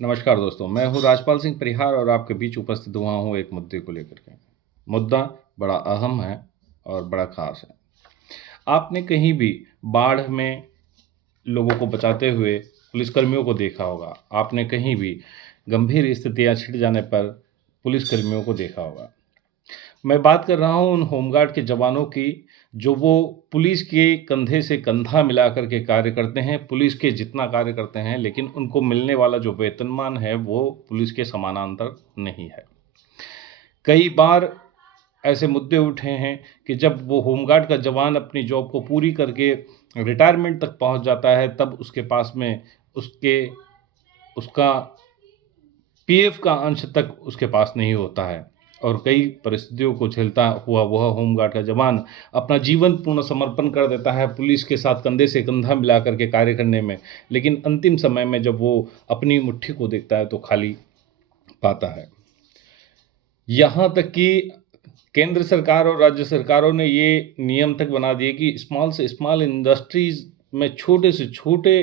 नमस्कार दोस्तों, मैं हूँ राजपाल सिंह परिहार और आपके बीच उपस्थित हुआ हूँ एक मुद्दे को लेकर के। मुद्दा बड़ा अहम है और बड़ा ख़ास है। आपने कहीं भी बाढ़ में लोगों को बचाते हुए पुलिसकर्मियों को देखा होगा। आपने कहीं भी गंभीर स्थितियाँ छिड़ जाने पर पुलिसकर्मियों को देखा होगा। मैं बात कर रहा हूँ उन होमगार्ड के जवानों की, जो वो पुलिस के कंधे से कंधा मिलाकर के कार्य करते हैं, पुलिस के जितना कार्य करते हैं, लेकिन उनको मिलने वाला जो वेतनमान है, वो पुलिस के समानांतर नहीं है। कई बार ऐसे मुद्दे उठे हैं कि जब वो होमगार्ड का जवान अपनी जॉब को पूरी करके रिटायरमेंट तक पहुंच जाता है, तब उसके पास में उसका पीएफ का अंश तक उसके पास नहीं होता है और कई परिस्थितियों को झेलता हुआ वह होमगार्ड का जवान अपना जीवन पूर्ण समर्पण कर देता है पुलिस के साथ कंधे से कंधा मिला करके कार्य करने में, लेकिन अंतिम समय में जब वो अपनी मुट्ठी को देखता है तो खाली पाता है। यहाँ तक कि केंद्र सरकार और राज्य सरकारों ने ये नियम तक बना दिए कि स्मॉल से स्मॉल इंडस्ट्रीज में छोटे से छोटे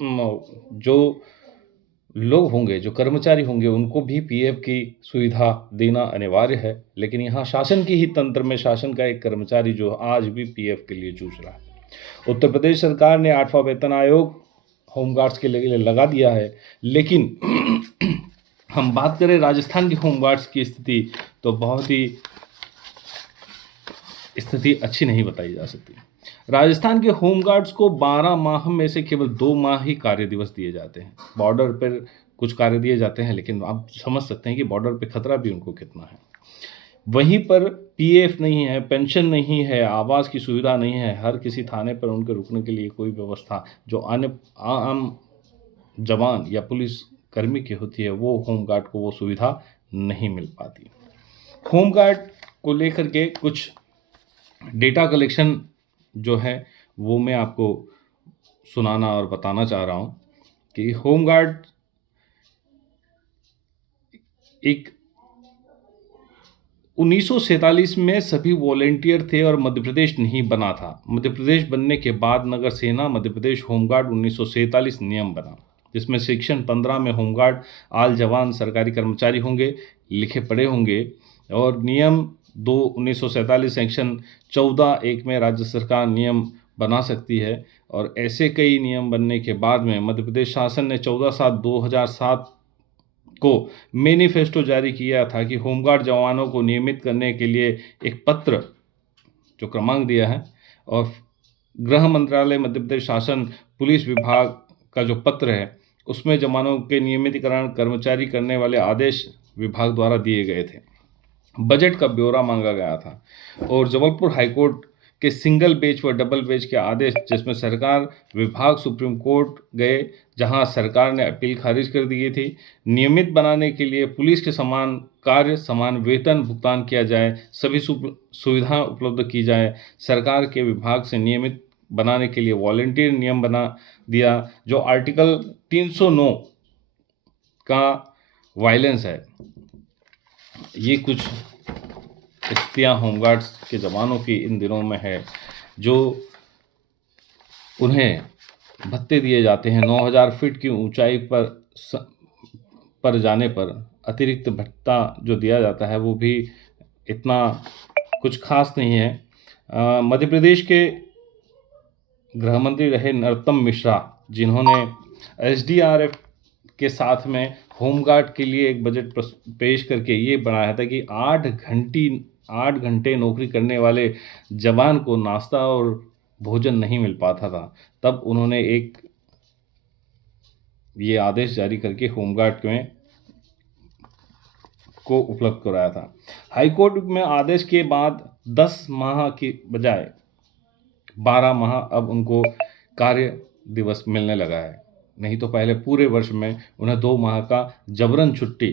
जो लोग होंगे, जो कर्मचारी होंगे, उनको भी पीएफ की सुविधा देना अनिवार्य है। लेकिन यहाँ शासन की ही तंत्र में शासन का एक कर्मचारी जो आज भी पीएफ के लिए जूझ रहा है। उत्तर प्रदेश सरकार ने 8वां वेतन आयोग होमगार्ड्स के लिए लगा दिया है, लेकिन हम बात करें राजस्थान के होमगार्ड्स की स्थिति, तो बहुत ही स्थिति अच्छी नहीं बताई जा सकती। राजस्थान के होमगार्ड्स को 12 माह में से केवल 2 माह ही कार्य दिवस दिए जाते हैं। बॉर्डर पर कुछ कार्य दिए जाते हैं, लेकिन आप समझ सकते हैं कि बॉर्डर पे खतरा भी उनको कितना है। वहीं पर पीएफ नहीं है, पेंशन नहीं है, आवास की सुविधा नहीं है, हर किसी थाने पर उनके रुकने के लिए कोई व्यवस्था जो आम जवान या पुलिस कर्मी की होती है, वो होमगार्ड को वो सुविधा नहीं मिल पाती। होमगार्ड को लेकर के कुछ डेटा कलेक्शन जो है वो मैं आपको सुनाना और बताना चाह रहा हूँ कि होमगार्ड एक 1947 में सभी वॉलेंटियर थे और मध्य प्रदेश नहीं बना था। मध्य प्रदेश बनने के बाद नगर सेना मध्य प्रदेश होमगार्ड 1947 नियम बना, जिसमें सेक्शन 15 में होमगार्ड आल जवान सरकारी कर्मचारी होंगे, लिखे पढ़े होंगे, और नियम 1947 सेक्शन 14(1) में राज्य सरकार नियम बना सकती है। और ऐसे कई नियम बनने के बाद में मध्य प्रदेश शासन ने 14/7/2007 को मैनिफेस्टो जारी किया था कि होमगार्ड जवानों को नियमित करने के लिए एक पत्र जो क्रमांक दिया है, और गृह मंत्रालय मध्य प्रदेश शासन पुलिस विभाग का जो पत्र है उसमें जवानों के नियमितीकरण कर्मचारी करने वाले आदेश विभाग द्वारा दिए गए थे। बजट का ब्यौरा मांगा गया था और जबलपुर हाईकोर्ट के सिंगल बेंच व डबल बेंच के आदेश, जिसमें सरकार विभाग सुप्रीम कोर्ट गए, जहां सरकार ने अपील खारिज कर दी थी। नियमित बनाने के लिए पुलिस के समान कार्य समान वेतन भुगतान किया जाए, सभी सुविधाएं उपलब्ध की जाए। सरकार के विभाग से नियमित बनाने के लिए वॉलंटियर नियम बना दिया, जो आर्टिकल 309 का वायलेंस है। ये कुछ स्थितियाँ होमगार्ड्स के जवानों की इन दिनों में है, जो उन्हें भत्ते दिए जाते हैं। 9000 फीट की ऊंचाई पर जाने पर अतिरिक्त भत्ता जो दिया जाता है वो भी इतना कुछ खास नहीं है। मध्य प्रदेश के गृह मंत्री रहे नरोत्तम मिश्रा, जिन्होंने एसडीआरएफ के साथ में होमगार्ड के लिए एक बजट पेश करके ये बनाया था कि 8 घंटे नौकरी करने वाले जवान को नाश्ता और भोजन नहीं मिल पाता था। तब उन्होंने एक ये आदेश जारी करके होमगार्ड में को उपलब्ध कराया था। हाईकोर्ट में आदेश के बाद 10 माह की बजाय 12 माह अब उनको कार्य दिवस मिलने लगा है। नहीं तो पहले पूरे वर्ष में उन्हें 2 माह का जबरन छुट्टी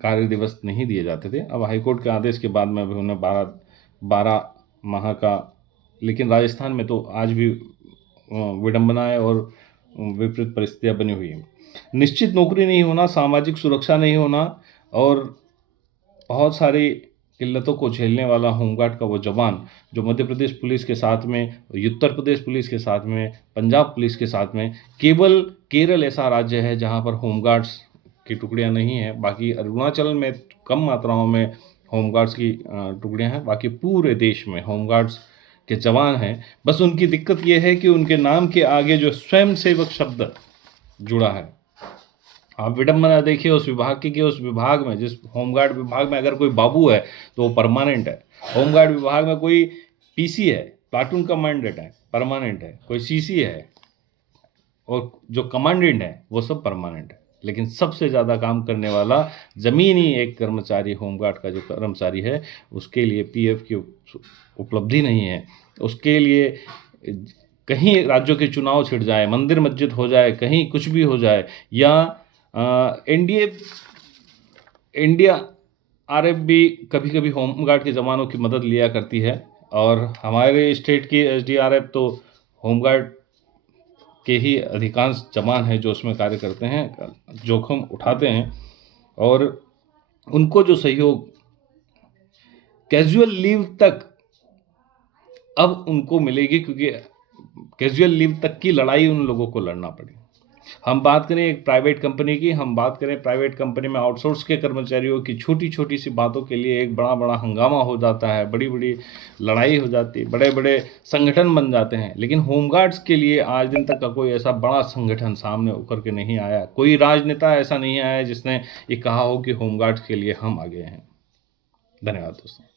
कार्य दिवस नहीं दिए जाते थे। अब हाईकोर्ट के आदेश के बाद में भी उन्हें 12 माह का, लेकिन राजस्थान में तो आज भी विडंबना है और विपरीत परिस्थितियाँ बनी हुई हैं। निश्चित नौकरी नहीं होना, सामाजिक सुरक्षा नहीं होना और बहुत सारी किल्लतों को झेलने वाला होमगार्ड का वो जवान जो मध्य प्रदेश पुलिस के साथ में, उत्तर प्रदेश पुलिस के साथ में, पंजाब पुलिस के साथ में, केवल केरल ऐसा राज्य है जहाँ पर होमगार्ड्स की टुकड़ियाँ नहीं हैं। बाकी अरुणाचल में कम मात्राओं में होमगार्ड्स की टुकड़ियाँ हैं। बाकी पूरे देश में होमगार्ड्स के जवान हैं। बस उनकी दिक्कत ये है कि उनके नाम के आगे जो स्वयंसेवक शब्द जुड़ा है। आप विडंबना देखिए उस विभाग की कि उस विभाग में, जिस होमगार्ड विभाग में अगर कोई बाबू है तो वो परमानेंट है। होमगार्ड विभाग में कोई पीसी है, प्लाटून कमांडेंट है, परमानेंट है, कोई सीसी है और जो कमांडेंट है वो सब परमानेंट है। लेकिन सबसे ज़्यादा काम करने वाला ज़मीनी एक कर्मचारी, होमगार्ड का जो कर्मचारी है, उसके लिए पीएफ की उपलब्धि नहीं है। उसके लिए कहीं राज्यों के चुनाव छिड़ जाए, मंदिर मस्जिद हो जाए, कहीं कुछ भी हो जाए, या इंडिया आरएफ भी कभी कभी होमगार्ड के जवानों की मदद लिया करती है। और हमारे स्टेट की एसडीआरएफ तो होमगार्ड के ही अधिकांश जवान हैं जो उसमें कार्य करते हैं, जोखिम उठाते हैं। और उनको जो सहयोग कैजुअल लीव तक अब उनको मिलेगी, क्योंकि कैजुअल लीव तक की लड़ाई उन लोगों को लड़ना पड़ी। हम बात करें एक प्राइवेट कंपनी की, हम बात करें प्राइवेट कंपनी में आउटसोर्स के कर्मचारियों की, छोटी छोटी सी बातों के लिए एक बड़ा बड़ा हंगामा हो जाता है, बड़ी बड़ी लड़ाई हो जाती है, बड़े बड़े संगठन बन जाते हैं। लेकिन होमगार्ड्स के लिए आज दिन तक का कोई ऐसा बड़ा संगठन सामने उभर के नहीं आया। कोई राजनेता ऐसा नहीं आया जिसने ये कहा हो कि होमगार्ड्स के लिए हम आगे हैं। धन्यवाद दोस्तों।